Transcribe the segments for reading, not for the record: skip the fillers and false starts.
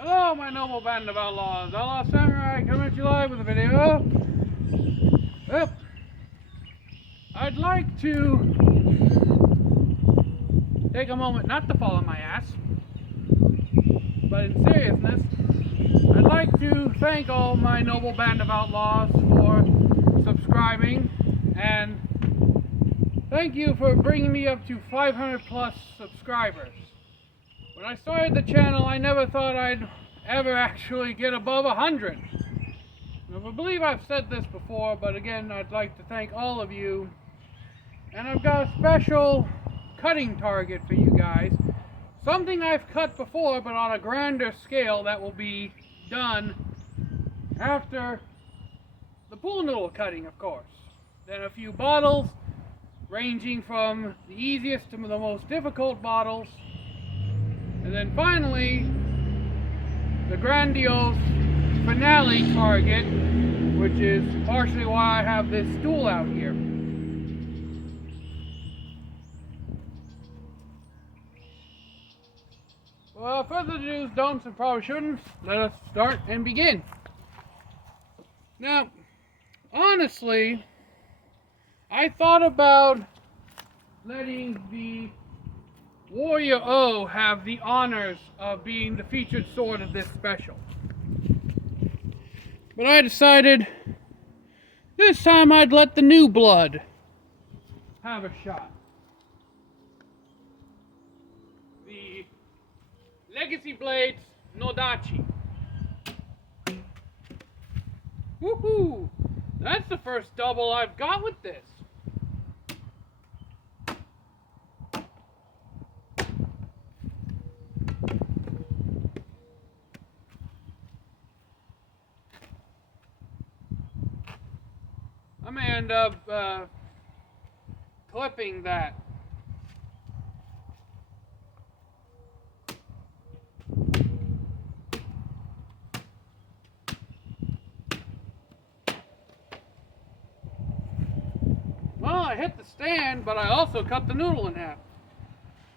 Hello, my noble band of outlaws. Outlaw Samurai coming at you live with a video. Well, I'd like to take a moment not to fall on my ass, but in seriousness, I'd like to thank all my noble band of outlaws for subscribing, and thank you for bringing me up to 500 plus subscribers. When I started the channel, I never thought I'd ever actually get above 100. Now, I believe I've said this before, but again, I'd like to thank all of you. And I've got a special cutting target for you guys. Something I've cut before, but on a grander scale that will be done after the pool noodle cutting, of course. Then a few bottles, ranging from the easiest to the most difficult bottles. And then finally, the grandiose finale target, which is partially why I have this stool out here. Well, further do's, don'ts, and probably shouldn't, let us start and begin. Now, honestly, I thought about letting the Warrior O have the honors of being the featured sword of this special. But I decided this time I'd let the new blood have a shot. The Legacy Blades Nodachi. Woohoo! That's the first double I've got with this. I may end up clipping that. Well, I hit the stand, but I also cut the noodle in half.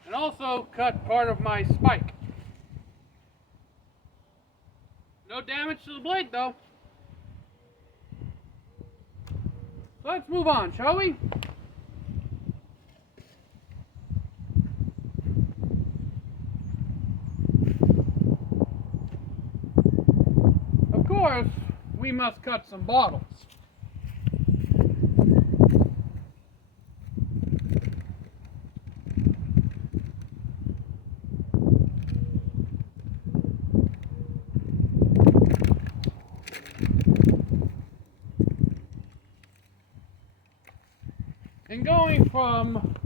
And also cut part of my spike. No damage to the blade, though. So let's move on, shall we? Of course, we must cut some bottles. And going from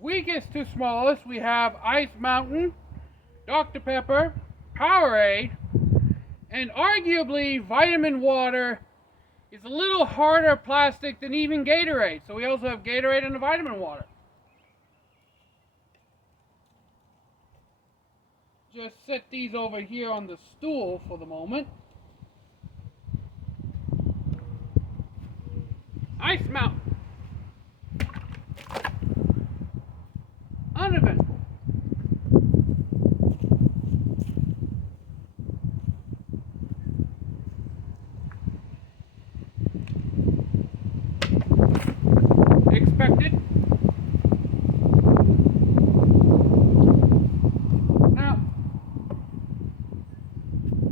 weakest to smallest, we have Ice Mountain, Dr. Pepper, Powerade, and arguably vitamin water is a little harder plastic than even Gatorade. So we also have Gatorade and the vitamin water. Just set these over here on the stool for the moment. Ice Mountain. Uneventful. Expected. Now,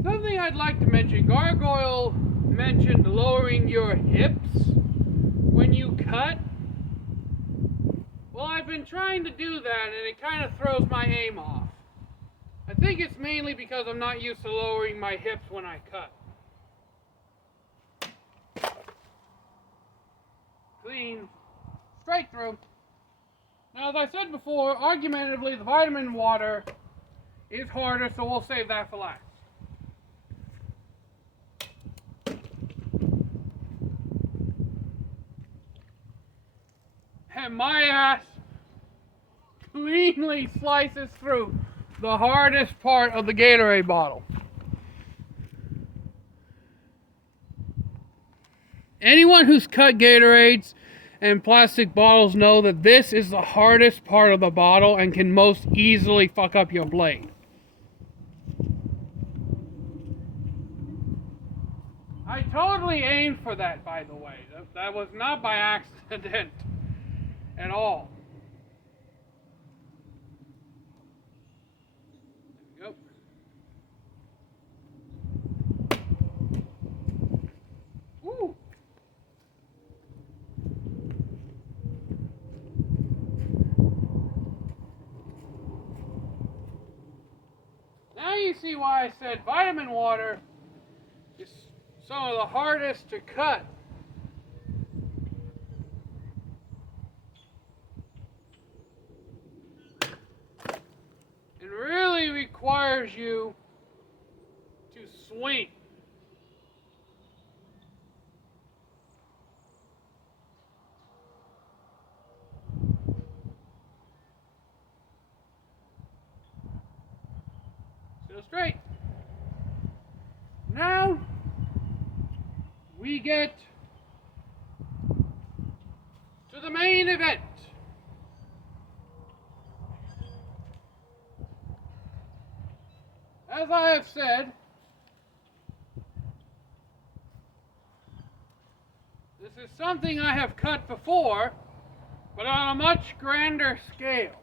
something I'd like to mention. Gargoyle mentioned lowering your hips when you cut. Well, I've been trying to do that, and it kind of throws my aim off. I think it's mainly because I'm not used to lowering my hips when I cut. Clean, straight through. Now, as I said before, argumentatively, the vitamin water is harder, so we'll save that for last. And my ass cleanly slices through the hardest part of the Gatorade bottle. Anyone who's cut Gatorades and plastic bottles know that this is the hardest part of the bottle and can most easily fuck up your blade. I totally aimed for that, by the way. That was not by accident at all. There we go. Woo! Now you see why I said vitamin water is some of the hardest to cut. It really requires you to swing. Still straight. Now we get to the main event. As I have said, this is something I have cut before, but on a much grander scale.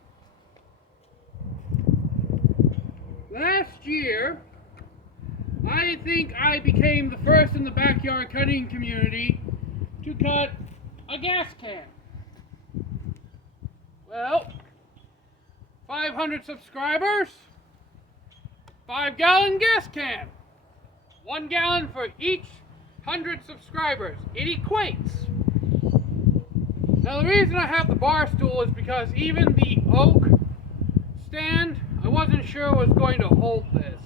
Last year, I think I became the first in the backyard cutting community to cut a gas can. Well, 500 subscribers, 5-gallon gas can. 1 gallon for each 100 subscribers. It equates. Now the reason I have the bar stool is because even the oak stand, I wasn't sure was going to hold this,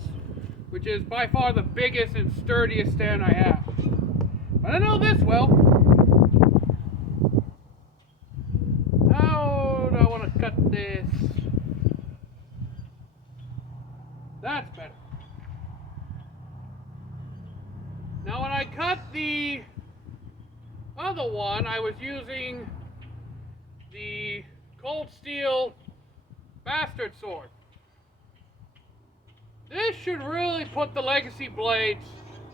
which is by far the biggest and sturdiest stand I have. But I know this will. How do I want to cut this? That's better. Now when I cut the other one, I was using the cold steel bastard sword. This should really put the legacy blades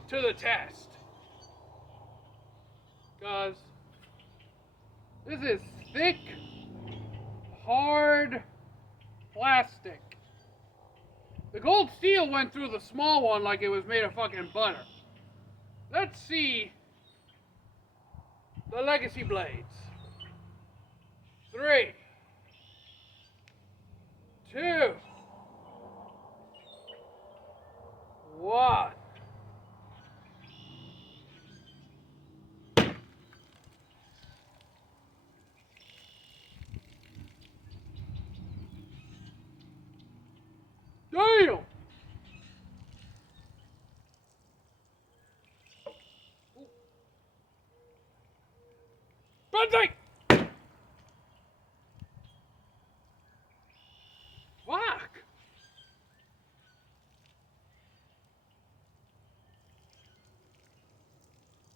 to the test. Because this is thick, hard plastic. The gold steel went through the small one like it was made of fucking butter. Let's see the legacy blades. 3, 2, 1. Damn! Bunting! Fuck!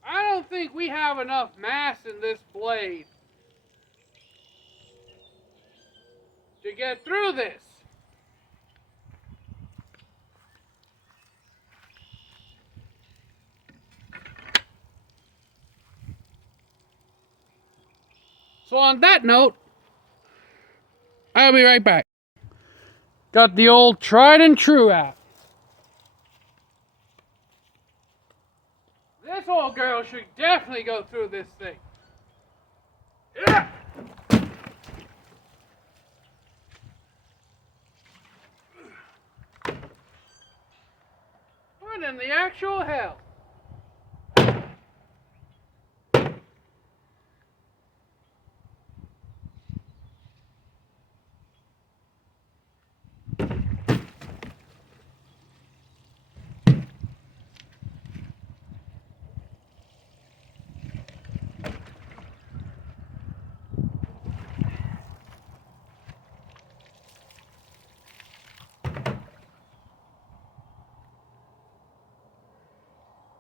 I don't think we have enough mass in this blade to get through this. So on that note, I'll be right back. Got the old tried and true out. This old girl should definitely go through this thing. Yeah. What in the actual hell?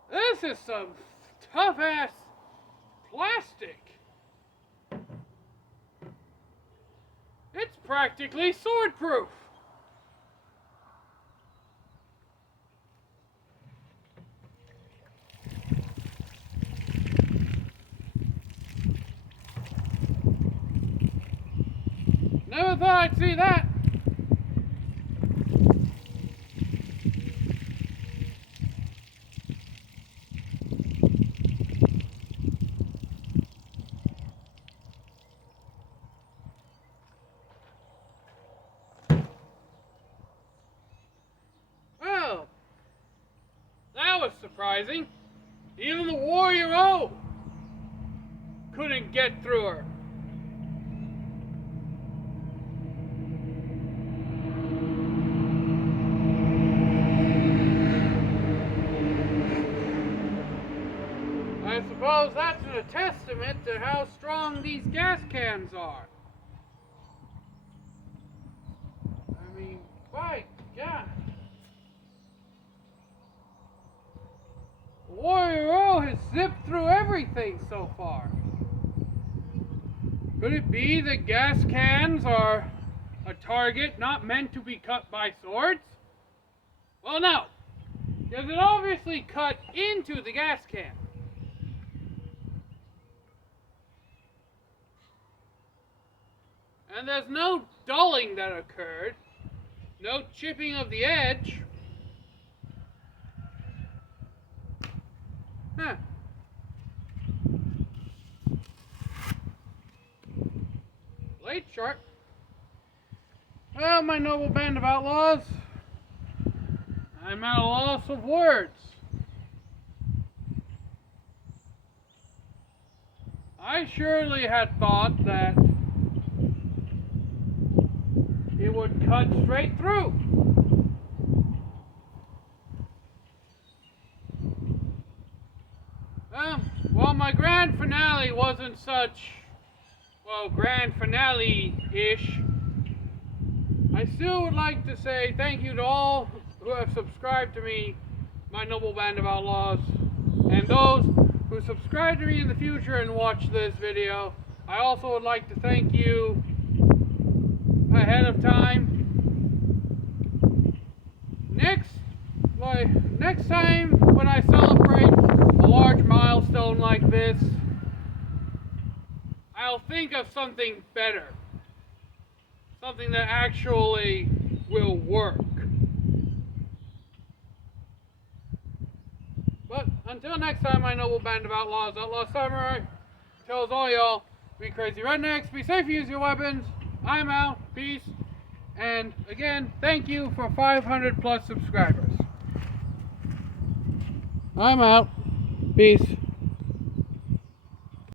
This is some tough ass plastic. It's practically sword proof. have thought I'd see that. Well, that was surprising. Even the Warrior O couldn't get through her. I suppose that's a testament to how strong these gas cans are. I mean, by God. Warrior O has zipped through everything so far. Could it be that gas cans are a target not meant to be cut by swords? Well, no, because it obviously cut into the gas can. And there's no dulling that occurred, no chipping of the edge. Huh. Late shark. Well, my noble band of outlaws, I'm at a loss of words. I surely had thought that it would cut straight through. Well, my grand finale wasn't such, well, grand finale-ish. I still would like to say thank you to all who have subscribed to me, my noble band of outlaws, and those who subscribe to me in the future and watch this video. I also would like to thank you ahead of time. Next time when I celebrate a large milestone like this, I'll think of something better. Something that actually will work. But until next time, my noble band of outlaws, Outlaw Samurai, tells all y'all, be crazy rednecks, be safe, use your weapons. I'm out, peace, and again, thank you for 500 plus subscribers. I'm out, peace.